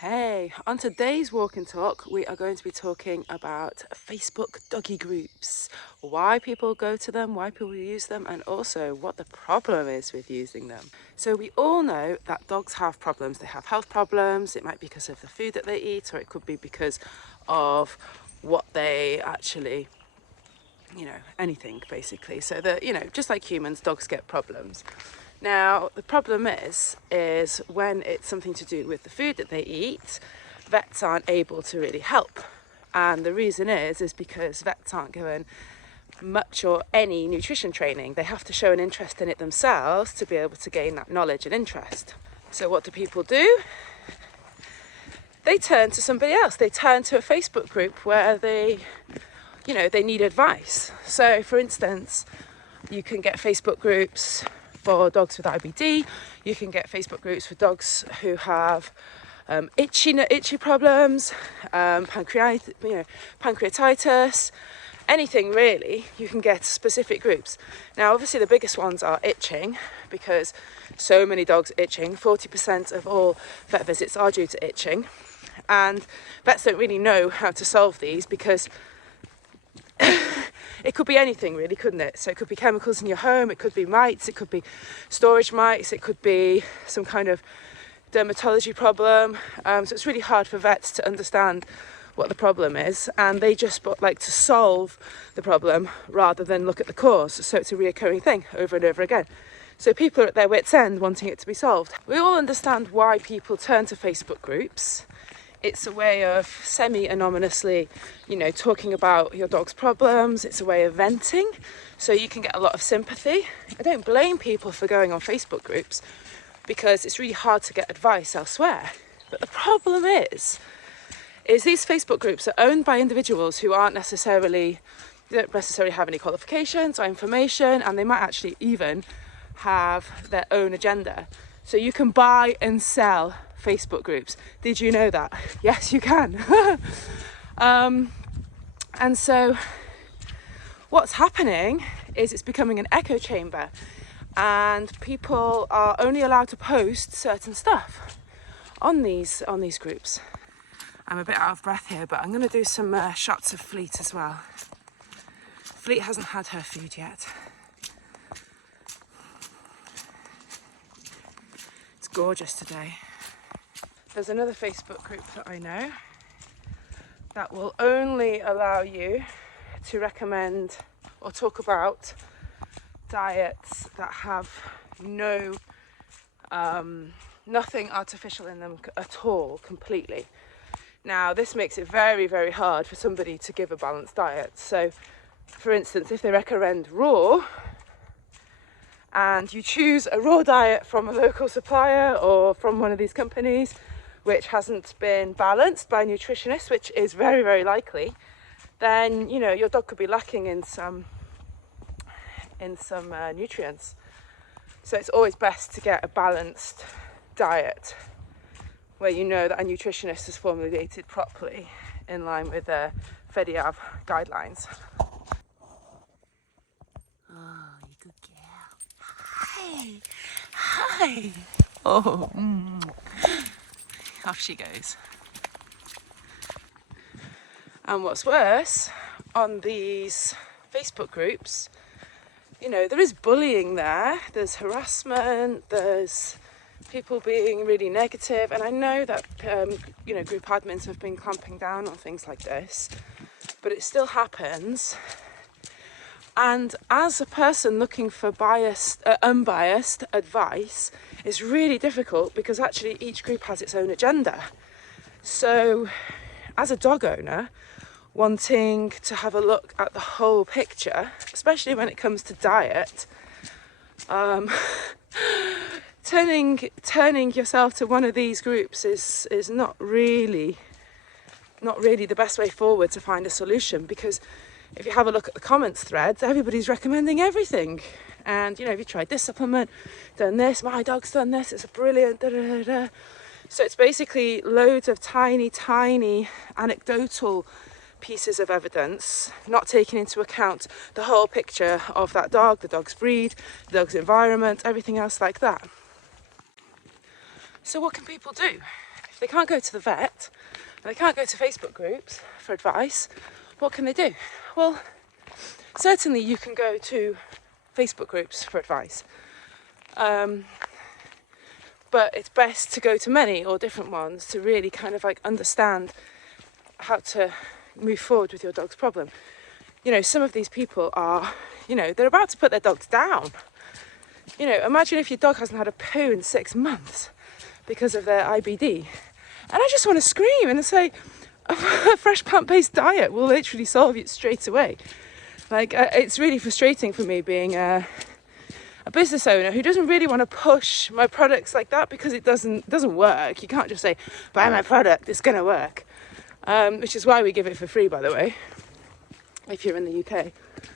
Hey, on today's Walk and Talk, we are going to be talking about Facebook doggy groups, why people go to them, why people use them, and also what the problem is with using them. So we all know that dogs have problems. They have health problems. It might be because of the food that they eat, or it could be because of what they actually, anything basically. So that, just like humans, dogs get problems. Now, the problem is when it's something to do with the food that they eat, vets aren't able to really help. And the reason is because vets aren't given much or any nutrition training. They have to show an interest in it themselves to be able to gain that knowledge and interest. So what do people do? They turn to somebody else. They turn to a Facebook group where they need advice. So, for instance, you can get Facebook groups for dogs with IBD. You can get Facebook groups for dogs who have itchy problems, pancreatitis, anything really. You can get specific groups. Now, obviously, the biggest ones are itching because so many dogs are itching. 40% of all vet visits are due to itching, and vets don't really know how to solve these because it could be anything really, couldn't it? So it could be chemicals in your home, it could be mites, it could be storage mites, it could be some kind of dermatology problem. So it's really hard for vets to understand what the problem is, and they just like to solve the problem rather than look at the cause. So it's a reoccurring thing over and over again. So people are at their wits' end wanting it to be solved. We all understand why people turn to Facebook groups. It's a way of semi-anonymously, talking about your dog's problems. It's a way of venting, so you can get a lot of sympathy. I don't blame people for going on Facebook groups because it's really hard to get advice elsewhere. But the problem is these Facebook groups are owned by individuals who don't necessarily have any qualifications or information, and they might actually even have their own agenda. So you can buy and sell Facebook groups. Did you know that? Yes, you can. And so what's happening is it's becoming an echo chamber, and people are only allowed to post certain stuff on these groups. I'm a bit out of breath here, but I'm going to do some shots of Fleet as well. Fleet hasn't had her food yet. It's gorgeous today. There's another Facebook group that I know that will only allow you to recommend or talk about diets that have nothing artificial in them at all, completely. Now, this makes it very, very hard for somebody to give a balanced diet. So, for instance, if they recommend raw, and you choose a raw diet from a local supplier or from one of these companies which hasn't been balanced by a nutritionist, which is very, very likely, then your dog could be lacking in some nutrients. So it's always best to get a balanced diet where you know that a nutritionist has formulated properly in line with the FEDIAV guidelines. Oh, you good girl. Hi. Hi. Oh. Off she goes. And what's worse, on these Facebook groups, there is bullying there, there's harassment, there's people being really negative, and I know that group admins have been clamping down on things like this, but it still happens. And as a person looking for unbiased advice, it's really difficult because actually each group has its own agenda. So as a dog owner, wanting to have a look at the whole picture, especially when it comes to diet, turning yourself to one of these groups is not really the best way forward to find a solution, because if you have a look at the comments threads, everybody's recommending everything. And, have you tried this supplement, done this, my dog's done this, it's brilliant, da, da, da, da. So it's basically loads of tiny anecdotal pieces of evidence, not taking into account the whole picture of that dog, the dog's breed, the dog's environment, everything else like that. So what can people do? If they can't go to the vet and they can't go to Facebook groups for advice, what can they do? Well, certainly you can go to Facebook groups for advice. But it's best to go to many or different ones to really kind of like understand how to move forward with your dog's problem. You know, some of these people are, you know, they're about to put their dogs down. You know, imagine if your dog hasn't had a poo in 6 months because of their IBD. And I just want to scream and say, a fresh plant-based diet will literally solve it straight away. Like, it's really frustrating for me being a business owner who doesn't really want to push my products like that because it doesn't work. You can't just say, buy my product, it's going to work. Which is why we give it for free, by the way, if you're in the UK,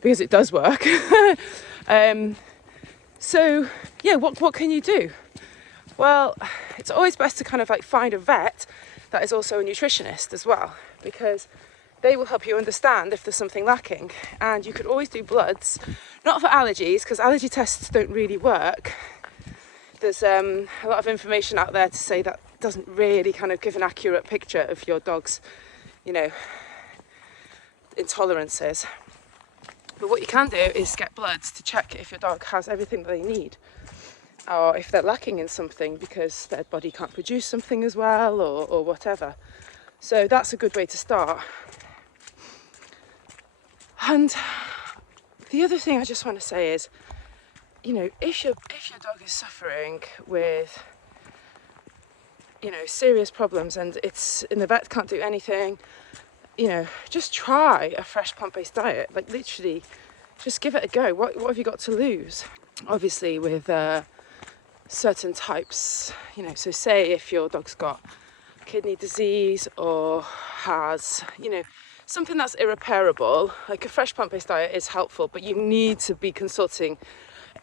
because it does work. So, yeah, what can you do? Well, it's always best to kind of like find a vet that is also a nutritionist as well, because they will help you understand if there's something lacking. And you could always do bloods, not for allergies, because allergy tests don't really work. There's a lot of information out there to say that doesn't really kind of give an accurate picture of your dog's, you know, intolerances. But what you can do is get bloods to check if your dog has everything that they need, or if they're lacking in something because their body can't produce something as well, or whatever. So that's a good way to start. And the other thing I just want to say is, you know, if your dog is suffering with, you know, serious problems and the vet can't do anything, you know, just try a fresh plant-based diet. Like, literally, just give it a go. What have you got to lose? Obviously, with certain types, you know, so say if your dog's got kidney disease or has, you know, something that's irreparable, like a fresh plant-based diet is helpful, but you need to be consulting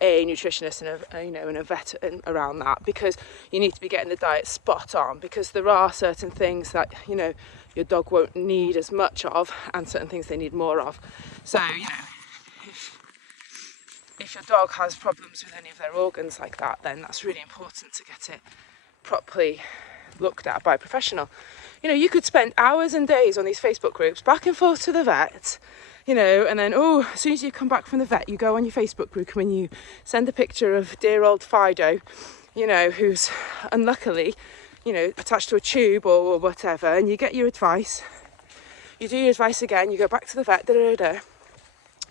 a nutritionist and a vet around that, because you need to be getting the diet spot on, because there are certain things that, you know, your dog won't need as much of and certain things they need more of. So, you know, if your dog has problems with any of their organs like that, then that's really important to get it properly looked at by a professional. You know, you could spend hours and days on these Facebook groups, back and forth to the vet, you know, and then, as soon as you come back from the vet, you go on your Facebook group and you send a picture of dear old Fido, you know, who's unluckily, you know, attached to a tube or whatever, and you get your advice. You do your advice again, you go back to the vet,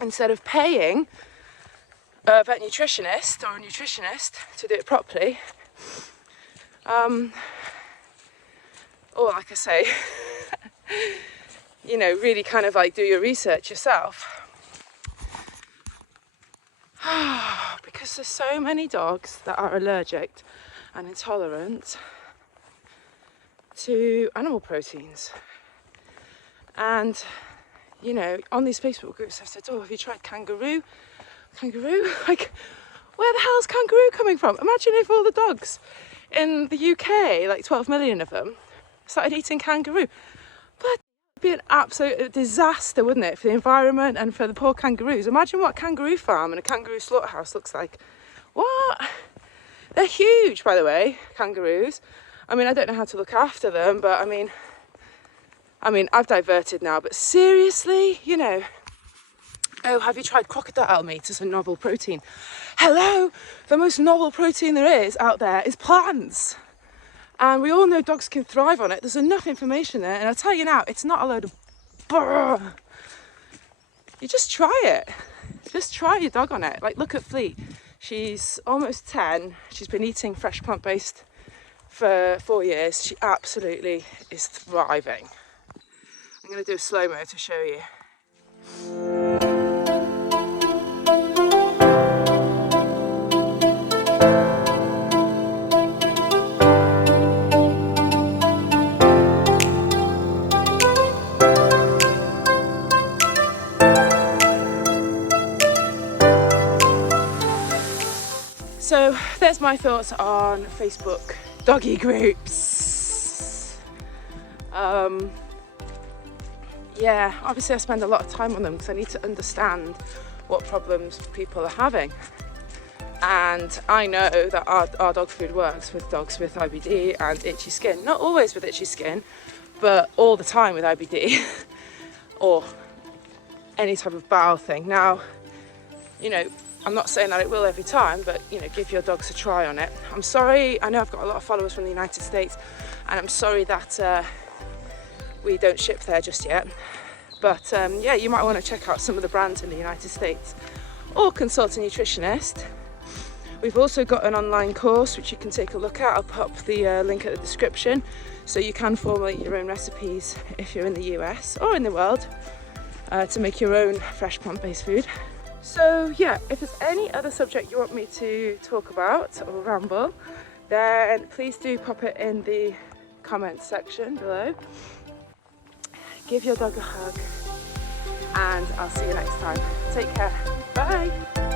instead of paying a vet nutritionist or a nutritionist to do it properly. Or like I say, you know, really kind of like do your research yourself. Because there's so many dogs that are allergic and intolerant to animal proteins. And, you know, on these Facebook groups I've said, have you tried kangaroo? Kangaroo? Like, where the hell's kangaroo coming from? Imagine if all the dogs in the UK, like 12 million of them, started eating kangaroo. But it'd be an absolute disaster, wouldn't it, for the environment and for the poor kangaroos. Imagine what a kangaroo farm and a kangaroo slaughterhouse looks like. What? They're huge, by the way, kangaroos. I mean, I don't know how to look after them, but I mean, I've diverted now, but seriously, you know, have you tried crocodile meat as a novel protein? Hello, the most novel protein there is out there is plants. And we all know dogs can thrive on it. There's enough information there. And I'll tell you now, it's not a load of brrr. You just try it. Just try your dog on it. Like, look at Fleet. She's almost 10. She's been eating fresh plant-based for 4 years. She absolutely is thriving. I'm going to do a slow-mo to show you. So there's my thoughts on Facebook doggy groups. Yeah, obviously I spend a lot of time on them because I need to understand what problems people are having. And I know that our dog food works with dogs with IBD and itchy skin. Not always with itchy skin, but all the time with IBD or any type of bowel thing. Now, you know, I'm not saying that it will every time, but, you know, give your dogs a try on it. I'm sorry, I know I've got a lot of followers from the United States, and I'm sorry that we don't ship there just yet. But yeah, you might want to check out some of the brands in the United States or consult a nutritionist. We've also got an online course which you can take a look at. I'll pop the link at the description, so you can formulate your own recipes if you're in the US or in the world to make your own fresh plant-based food. So yeah, if there's any other subject you want me to talk about or ramble, then please do pop it in the comments section below. Give your dog a hug, and I'll see you next time. Take care. Bye.